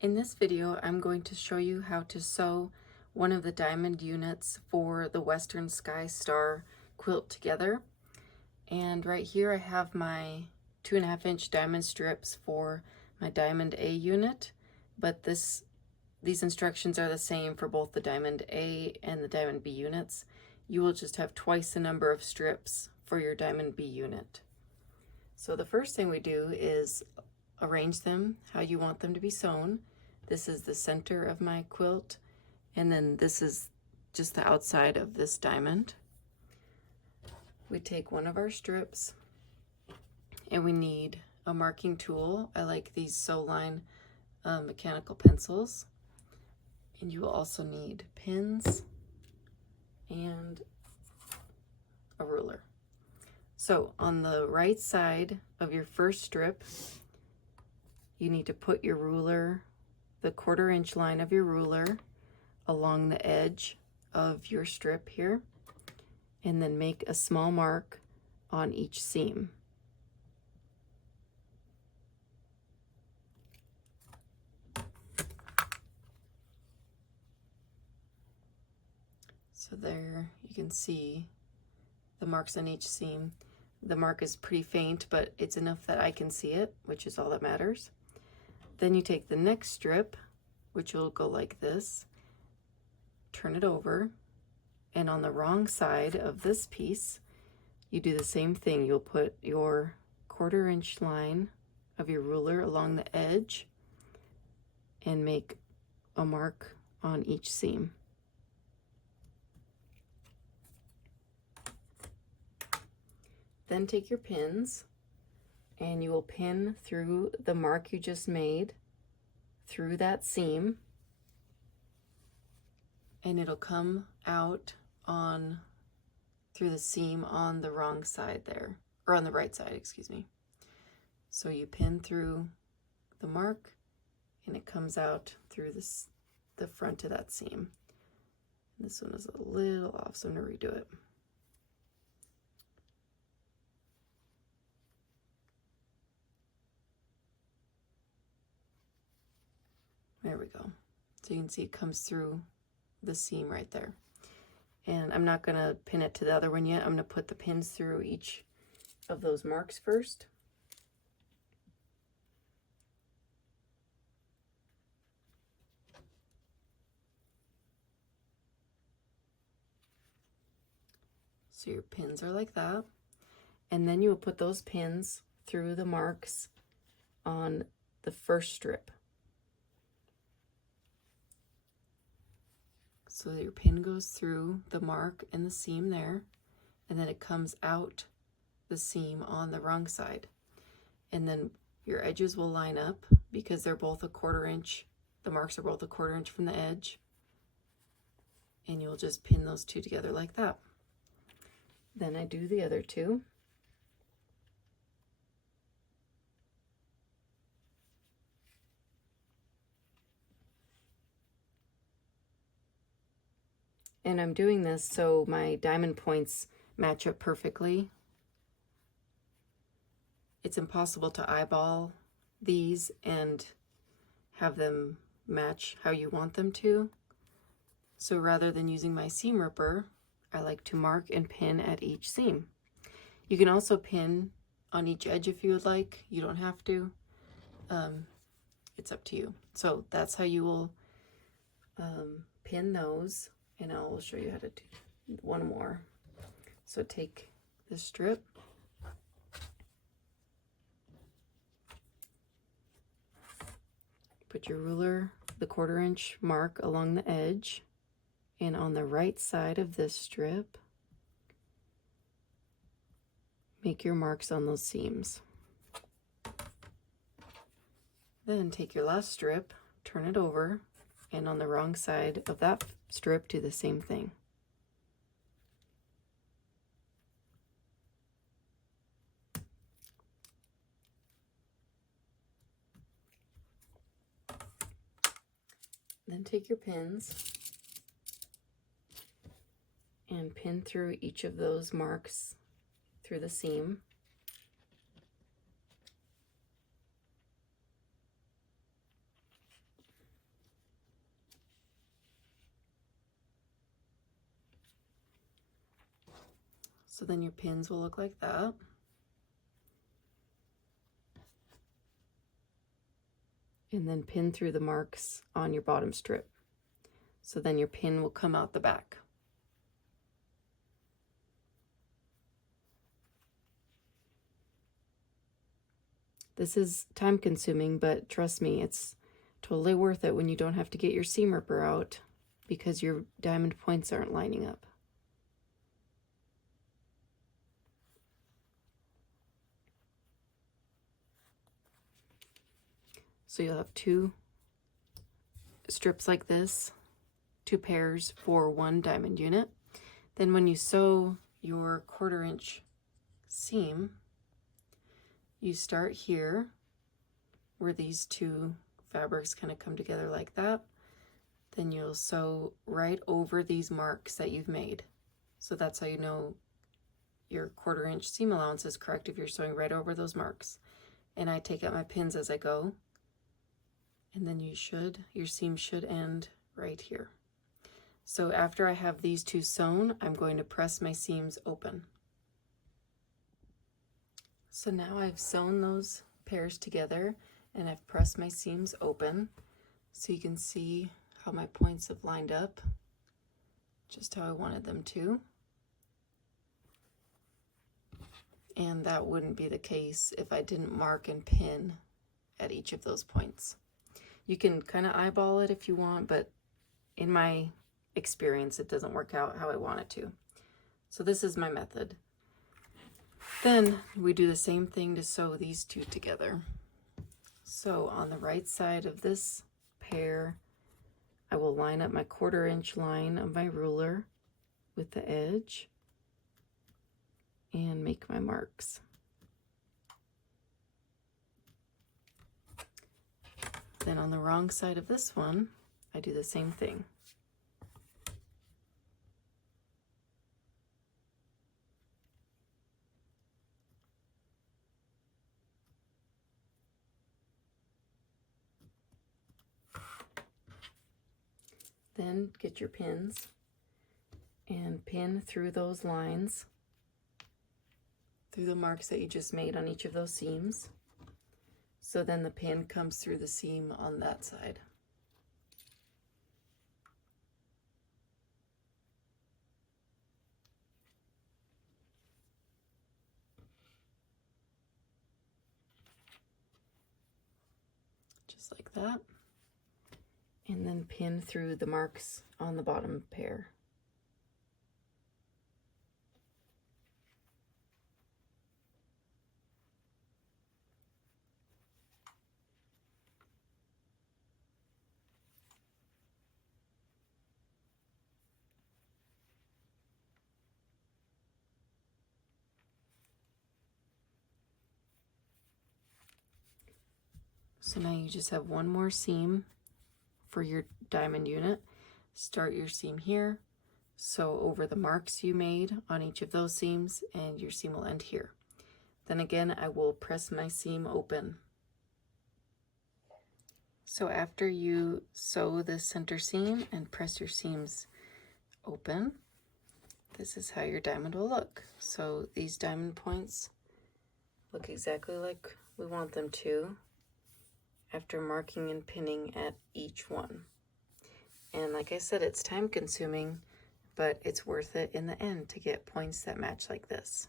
In this video, I'm going to show you how to sew one of the diamond units for the Western Sky Star quilt together. And right here I have my 2.5-inch diamond strips for my Diamond A unit, but these instructions are the same for both the Diamond A and the Diamond B units. You will just have twice the number of strips for your Diamond B unit. So the first thing we do is arrange them how you want them to be sewn. This is the center of my quilt, and then this is just the outside of this diamond. We take one of our strips, and we need a marking tool. I like these Sewline mechanical pencils. And you will also need pins and a ruler. So on the right side of your first strip, you need to put your ruler, the 1/4 inch line of your ruler, along the edge of your strip here, and then make a small mark on each seam. So there you can see the marks on each seam. The mark is pretty faint, but it's enough that I can see it, which is all that matters. Then you take the next strip, which will go like this, turn it over, and on the wrong side of this piece, you do the same thing. You'll put your 1/4 inch line of your ruler along the edge and make a mark on each seam. Then take your pins and you will pin through the mark you just made through that seam, and it'll come out on through the seam on the wrong side there, or on the right side, excuse me. So you pin through the mark and it comes out through the front of that seam. And this one is a little off, so I'm gonna redo it. There we go. So you can see it comes through the seam right there. And I'm not gonna pin it to the other one yet. I'm gonna put the pins through each of those marks first. So your pins are like that. And then you will put those pins through the marks on the first strip. So your pin goes through the mark and the seam there, and then it comes out the seam on the wrong side. And then your edges will line up because they're both a 1/4 inch. The marks are both a 1/4 inch from the edge. And you'll just pin those two together like that. Then I do the other two. And I'm doing this so my diamond points match up perfectly. It's impossible to eyeball these and have them match how you want them to. So rather than using my seam ripper, I like to mark and pin at each seam. You can also pin on each edge if you would like. You don't have to. It's up to you. So that's how you will pin those. And I'll show you how to do one more. So take the strip, put your ruler, the 1/4 inch mark along the edge, and on the right side of this strip, make your marks on those seams. Then take your last strip, turn it over, and on the wrong side of that strip, do the same thing. Then take your pins and pin through each of those marks through the seam. So then your pins will look like that. And then pin through the marks on your bottom strip. So then your pin will come out the back. This is time consuming, but trust me, it's totally worth it when you don't have to get your seam ripper out because your diamond points aren't lining up. So you'll have 2 strips like this, 2 pairs for 1 diamond unit. Then when you sew your 1/4 inch seam, you start here where these 2 fabrics kind of come together like that. Then you'll sew right over these marks that you've made. So that's how you know your 1/4 inch seam allowance is correct, if you're sewing right over those marks. And I take out my pins as I go. And then your seam should end right here. So after I have these 2 sewn, I'm going to press my seams open. So now I've sewn those pairs together and I've pressed my seams open, so you can see how my points have lined up, just how I wanted them to. And that wouldn't be the case if I didn't mark and pin at each of those points. You can kind of eyeball it if you want, but in my experience, it doesn't work out how I want it to. So this is my method. Then we do the same thing to sew these 2 together. So on the right side of this pair, I will line up my 1/4 inch line of my ruler with the edge and make my marks. Then on the wrong side of this one, I do the same thing. Then get your pins and pin through those lines, through the marks that you just made on each of those seams. So then the pin comes through the seam on that side. Just like that. And then pin through the marks on the bottom pair. So now you just have one more seam for your diamond unit. Start your seam here, sew over the marks you made on each of those seams, and your seam will end here. Then again, I will press my seam open. So after you sew the center seam and press your seams open, this is how your diamond will look. So these diamond points look exactly like we want them to after marking and pinning at each one. And like I said, it's time consuming, but it's worth it in the end to get points that match like this.